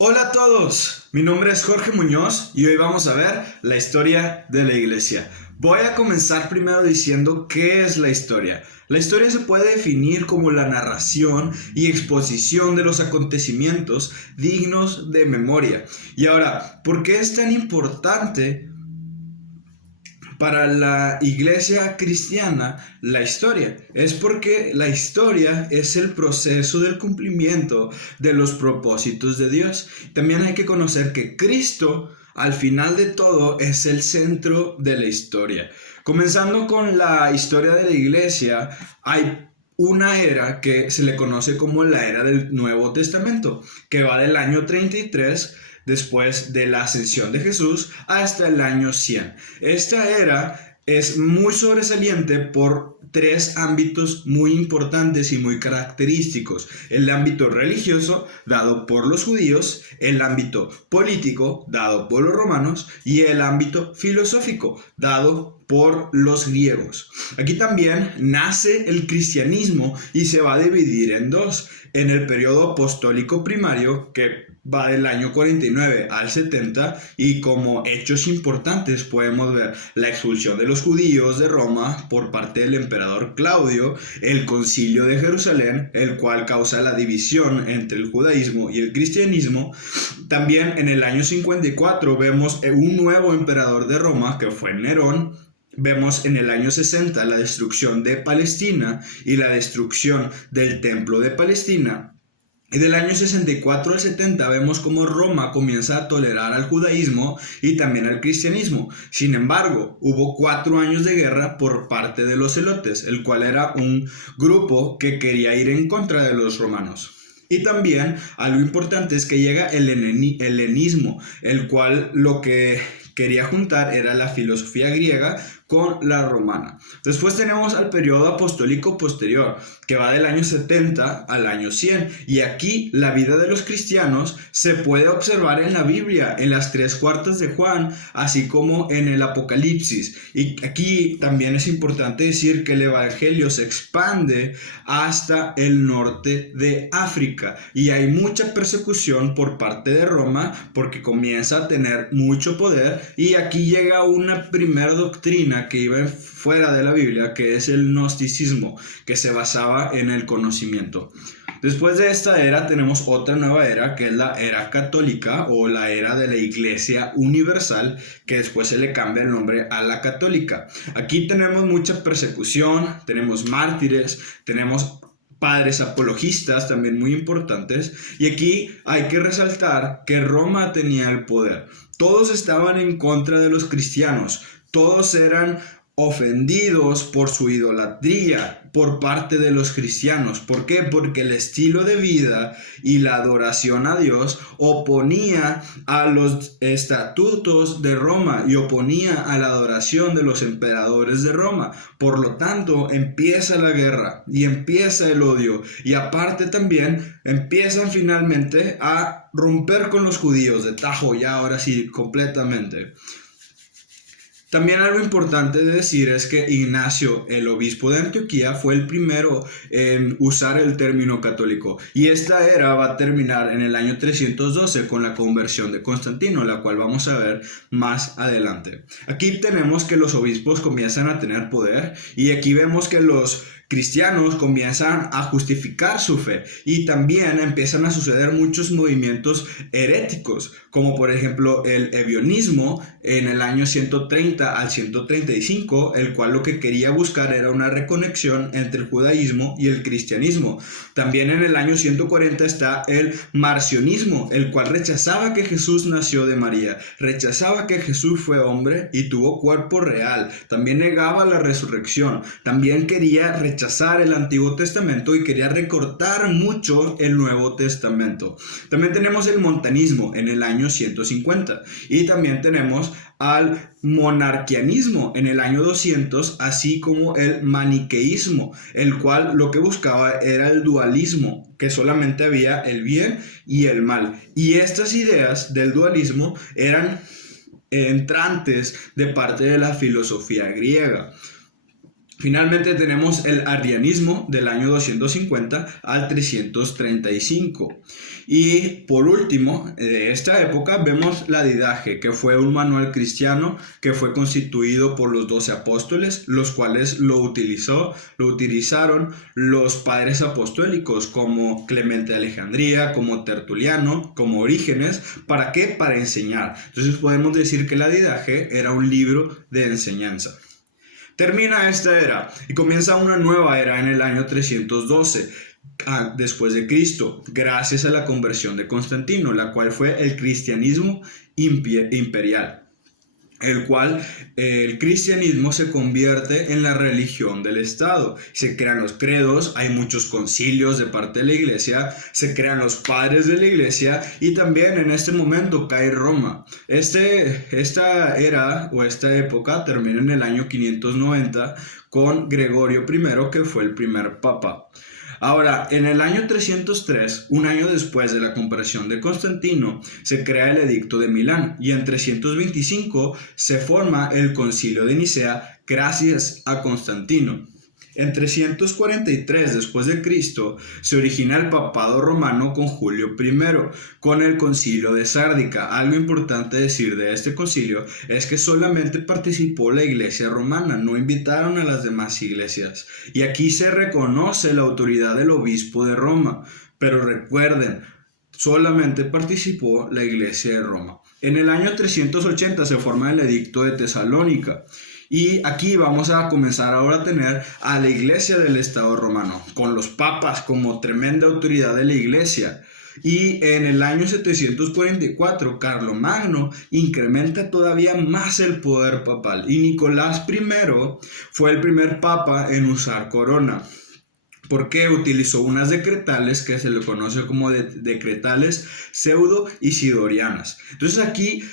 Hola a todos, mi nombre es Jorge Muñoz y hoy vamos a ver la historia de la iglesia. Voy a comenzar primero diciendo qué es la historia. La historia se puede definir como la narración y exposición de los acontecimientos dignos de memoria. Y ahora, ¿por qué es tan importante para la iglesia cristiana la historia? Es porque la historia es el proceso del cumplimiento de los propósitos de Dios. También hay que conocer que Cristo, al final de todo, es el centro de la historia. Comenzando con la historia de la iglesia, hay una era que se le conoce como la era del Nuevo Testamento, que va del año 33 después de la ascensión de Jesús hasta el año 100. Esta era es muy sobresaliente por tres ámbitos muy importantes y muy característicos: el ámbito religioso, dado por los judíos; el ámbito político, dado por los romanos; y el ámbito filosófico, dado por los griegos. Aquí también nace el cristianismo y se va a dividir en dos: en el periodo apostólico primario, que va del año 49 al 70, y como hechos importantes podemos ver la expulsión de los judíos de Roma por parte del emperador Claudio, el concilio de Jerusalén, el cual causa la división entre el judaísmo y el cristianismo. También en el año 54 vemos un nuevo emperador de Roma, que fue Nerón. Vemos en el año 60 la destrucción de Palestina y la destrucción del templo de Palestina. Y del año 64 al 70 vemos cómo Roma comienza a tolerar al judaísmo y también al cristianismo. Sin embargo, hubo 4 años de guerra por parte de los celotes, el cual era un grupo que quería ir en contra de los romanos. Y también algo importante es que llega el helenismo, el cual lo que quería juntar era la filosofía griega con la romana. Después tenemos al periodo apostólico posterior, que va del año 70 al año 100, y aquí la vida de los cristianos se puede observar en la Biblia, en las 3 cuartas de Juan, así como en el Apocalipsis. Y aquí también es importante decir que el evangelio se expande hasta el norte de África, y hay mucha persecución por parte de Roma porque comienza a tener mucho poder, y aquí llega una primera doctrina que iba fuera de la Biblia, que es el gnosticismo, que se basaba en el conocimiento. Después de esta era tenemos otra nueva era, que es la era católica, o la era de la Iglesia Universal, que después se le cambia el nombre a la católica. Aquí tenemos mucha persecución, tenemos mártires, tenemos padres apologistas también muy importantes, y aquí hay que resaltar que Roma tenía el poder. Todos estaban en contra de los cristianos, todos eran ofendidos por su idolatría por parte de los cristianos. ¿Por qué? Porque el estilo de vida y la adoración a Dios oponía a los estatutos de Roma y oponía a la adoración de los emperadores de Roma. Por lo tanto, empieza la guerra y empieza el odio, y aparte también empiezan finalmente a romper con los judíos de tajo, ya ahora sí completamente. También algo importante de decir es que Ignacio, el obispo de Antioquía, fue el primero en usar el término católico, y esta era va a terminar en el año 312 con la conversión de Constantino, la cual vamos a ver más adelante. Aquí tenemos que los obispos comienzan a tener poder, y aquí vemos que los cristianos comienzan a justificar su fe, y también empiezan a suceder muchos movimientos heréticos, como por ejemplo el ebionismo en el año 130 al 135, el cual lo que quería buscar era una reconexión entre el judaísmo y el cristianismo. También en el año 140 está el marcionismo, el cual rechazaba que Jesús nació de María, rechazaba que Jesús fue hombre y tuvo cuerpo real, también negaba la resurrección, también quería rechazar el Antiguo Testamento y quería recortar mucho el Nuevo Testamento. También tenemos el montanismo en el año 150, y también tenemos al monarquianismo en el año 200, así como el maniqueísmo, el cual lo que buscaba era el dualismo, que solamente había el bien y el mal. Y estas ideas del dualismo eran entrantes de parte de la filosofía griega. Finalmente tenemos el arrianismo del año 250 al 335. Y por último, de esta época vemos la Didache, que fue un manual cristiano que fue constituido por los 12 apóstoles, los cuales lo utilizaron los padres apostólicos como Clemente de Alejandría, como Tertuliano, como Orígenes. ¿Para qué? Para enseñar. Entonces podemos decir que la Didache era un libro de enseñanza. Termina esta era y comienza una nueva era en el año 312 después de Cristo, gracias a la conversión de Constantino, la cual fue el cristianismo imperial, el cual el cristianismo se convierte en la religión del Estado. Se crean los credos, hay muchos concilios de parte de la iglesia, se crean los padres de la iglesia y también en este momento cae Roma. Esta era o esta época termina en el año 590 con Gregorio I, que fue el primer papa. Ahora, en el año 303, un año después de la conversión de Constantino, se crea el Edicto de Milán y en 325 se forma el Concilio de Nicea gracias a Constantino. En 343 después de Cristo se origina el papado romano con Julio I, con el concilio de Sárdica. Algo importante decir de este concilio es que solamente participó la iglesia romana, no invitaron a las demás iglesias. Y aquí se reconoce la autoridad del obispo de Roma, pero recuerden, solamente participó la iglesia de Roma. En el año 380 se forma el Edicto de Tesalónica. Y aquí vamos a comenzar ahora a tener a la iglesia del Estado romano, con los papas como tremenda autoridad de la iglesia. Y en el año 744, Carlomagno incrementa todavía más el poder papal. Y Nicolás I fue el primer papa en usar corona, porque utilizó unas decretales que se le conoce como decretales pseudo-isidorianas. Entonces aquí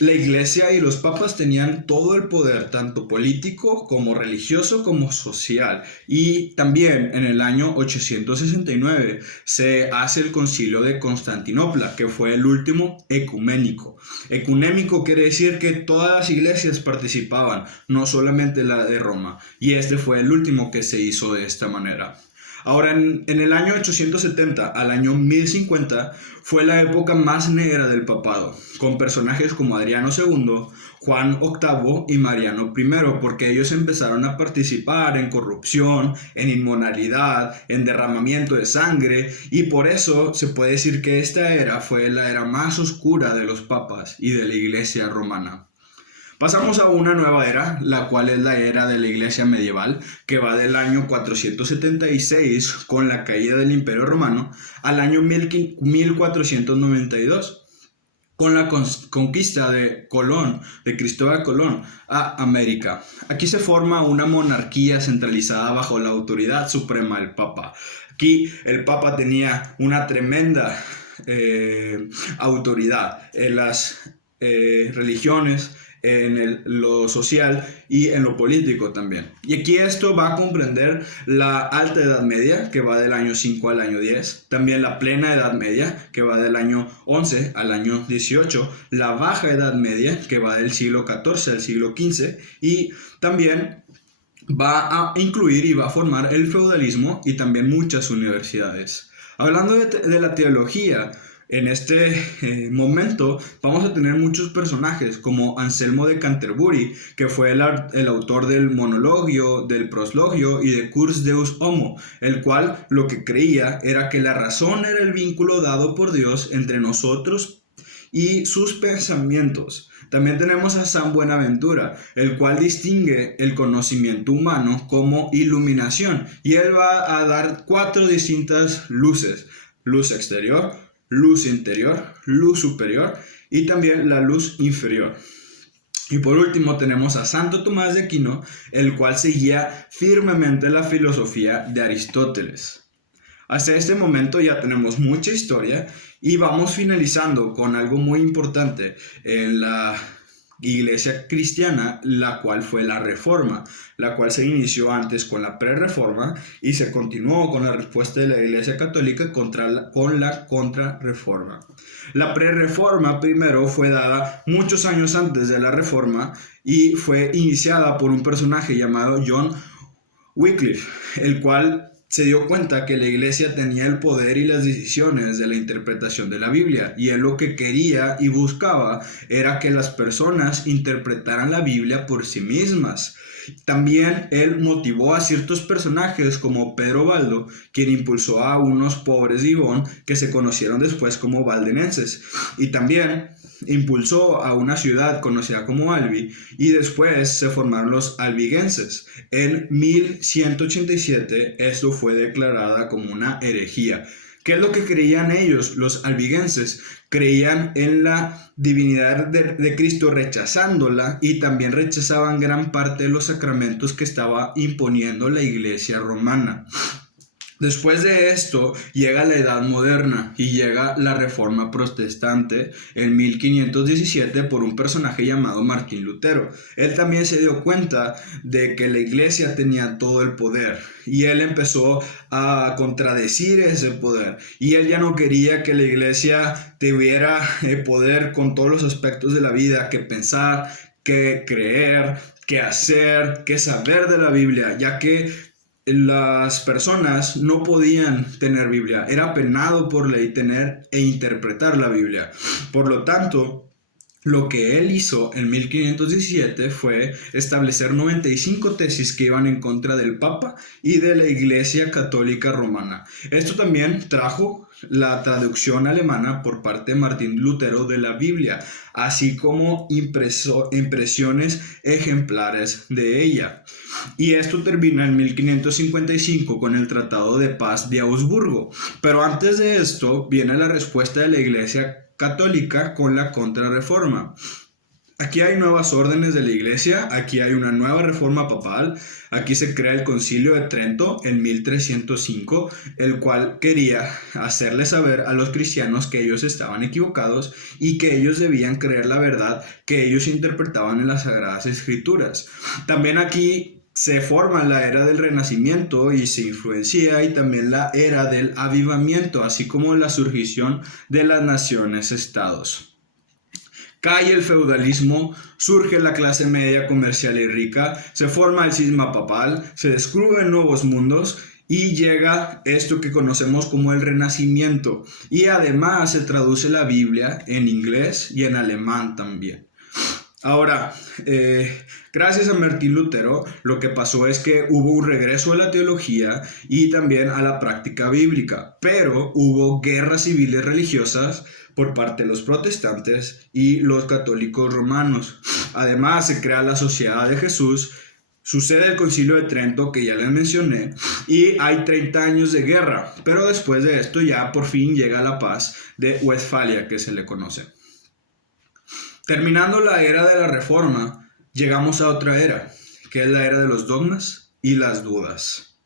la iglesia y los papas tenían todo el poder, tanto político como religioso como social. Y también en el año 869 se hace el concilio de Constantinopla, que fue el último ecuménico. Ecuménico quiere decir que todas las iglesias participaban, no solamente la de Roma. Y este fue el último que se hizo de esta manera. Ahora, en el año 870 al año 1050 fue la época más negra del papado, con personajes como Adriano II, Juan VIII y Mariano I, porque ellos empezaron a participar en corrupción, en inmoralidad, en derramamiento de sangre, y por eso se puede decir que esta era fue la era más oscura de los papas y de la iglesia romana. Pasamos a una nueva era, la cual es la era de la iglesia medieval, que va del año 476 con la caída del Imperio Romano al año 1492 con la conquista de Cristóbal Colón a América. Aquí se forma una monarquía centralizada bajo la autoridad suprema del Papa. Aquí el Papa tenía una tremenda autoridad en las religiones, en lo social y en lo político también. Y aquí esto va a comprender la alta edad media, que va del año 5 al año 10, también la plena edad media, que va del año 11 al año 18, la baja edad media, que va del siglo XIV al siglo XV, y también va a incluir y va a formar el feudalismo y también muchas universidades. Hablando de la teología, en este momento vamos a tener muchos personajes como Anselmo de Canterbury, que fue el autor del Monologio, del Proslogio y de Curs Deus Homo, el cual lo que creía era que la razón era el vínculo dado por Dios entre nosotros y sus pensamientos. También tenemos a San Buenaventura, el cual distingue el conocimiento humano como iluminación, y él va a dar 4 distintas luces: luz exterior, luz interior, luz superior y también la luz inferior. Y por último tenemos a Santo Tomás de Aquino, el cual seguía firmemente la filosofía de Aristóteles. Hasta este momento ya tenemos mucha historia y vamos finalizando con algo muy importante en la iglesia cristiana, la cual fue la Reforma, la cual se inició antes con la Prerreforma y se continuó con la respuesta de la Iglesia Católica con la Contrarreforma. La Prerreforma primero fue dada muchos años antes de la Reforma y fue iniciada por un personaje llamado John Wycliffe, el cual se dio cuenta que la iglesia tenía el poder y las decisiones de la interpretación de la Biblia, y él lo que quería y buscaba era que las personas interpretaran la Biblia por sí mismas. También él motivó a ciertos personajes como Pedro Baldo, quien impulsó a unos pobres de Ibón que se conocieron después como valdenenses, y también impulsó a una ciudad conocida como Albi, y después se formaron los albigenses. En 1187 esto fue declarada como una herejía. ¿Qué es lo que creían ellos, los albigenses? Creían en la divinidad de Cristo rechazándola, y también rechazaban gran parte de los sacramentos que estaba imponiendo la Iglesia romana. Después de esto llega la Edad Moderna y llega la Reforma Protestante en 1517 por un personaje llamado Martín Lutero. Él también se dio cuenta de que la iglesia tenía todo el poder y él empezó a contradecir ese poder, y él ya no quería que la iglesia tuviera poder con todos los aspectos de la vida, que pensar, que creer, que hacer, que saber de la Biblia, ya que las personas no podían tener Biblia. Era penado por ley tener e interpretar la Biblia. Por lo tanto, lo que él hizo en 1517 fue establecer 95 tesis que iban en contra del Papa y de la Iglesia Católica Romana. Esto también trajo la traducción alemana por parte de Martín Lutero de la Biblia, así como impresiones ejemplares de ella. Y esto termina en 1555 con el Tratado de Paz de Augsburgo. Pero antes de esto viene la respuesta de la Iglesia Católica con la Contrarreforma. Aquí hay nuevas órdenes de la iglesia, aquí hay una nueva reforma papal, aquí se crea el Concilio de Trento en 1305, el cual quería hacerle saber a los cristianos que ellos estaban equivocados y que ellos debían creer la verdad que ellos interpretaban en las Sagradas Escrituras. También aquí se forma la era del Renacimiento y se influencia, y también la era del Avivamiento, así como la surgición de las naciones-estados. Cae el feudalismo, surge la clase media comercial y rica, se forma el cisma papal, se descubren nuevos mundos y llega esto que conocemos como el Renacimiento. Y además se traduce la Biblia en inglés y en alemán también. Ahora, gracias a Martín Lutero, lo que pasó es que hubo un regreso a la teología y también a la práctica bíblica, pero hubo guerras civiles religiosas por parte de los protestantes y los católicos romanos. Además, se crea la Sociedad de Jesús, sucede el Concilio de Trento, que ya les mencioné, y hay 30 años de guerra, pero después de esto ya por fin llega la paz de Westfalia, que se le conoce. Terminando la era de la Reforma, llegamos a otra era, que es la era de los dogmas y las dudas.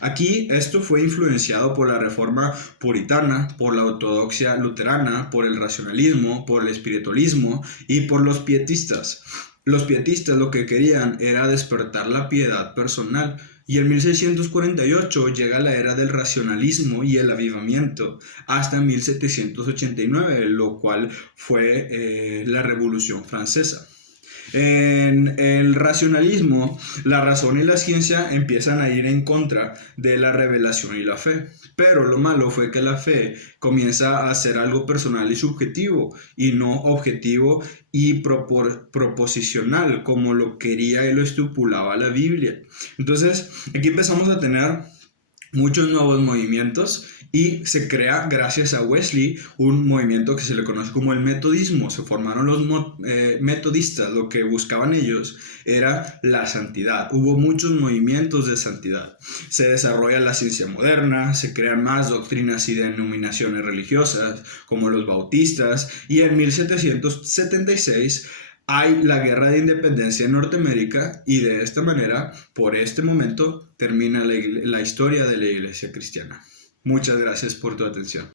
Aquí esto fue influenciado por la Reforma puritana, por la ortodoxia luterana, por el racionalismo, por el espiritualismo y por los pietistas. Los pietistas lo que querían era despertar la piedad personal, y en 1648 llega la era del racionalismo y el avivamiento hasta 1789, lo cual fue la Revolución Francesa. En el racionalismo, la razón y la ciencia empiezan a ir en contra de la revelación y la fe. Pero lo malo fue que la fe comienza a ser algo personal y subjetivo, y no objetivo y proposicional, como lo quería y lo estipulaba la Biblia. Entonces, aquí empezamos a tener muchos nuevos movimientos, y se crea, gracias a Wesley, un movimiento que se le conoce como el metodismo. Se formaron los metodistas. Lo que buscaban ellos era la santidad. Hubo muchos movimientos de santidad. Se desarrolla la ciencia moderna, se crean más doctrinas y denominaciones religiosas, como los bautistas, y en 1776 hay la guerra de independencia en Norteamérica, y de esta manera, por este momento, termina la historia de la iglesia cristiana. Muchas gracias por tu atención.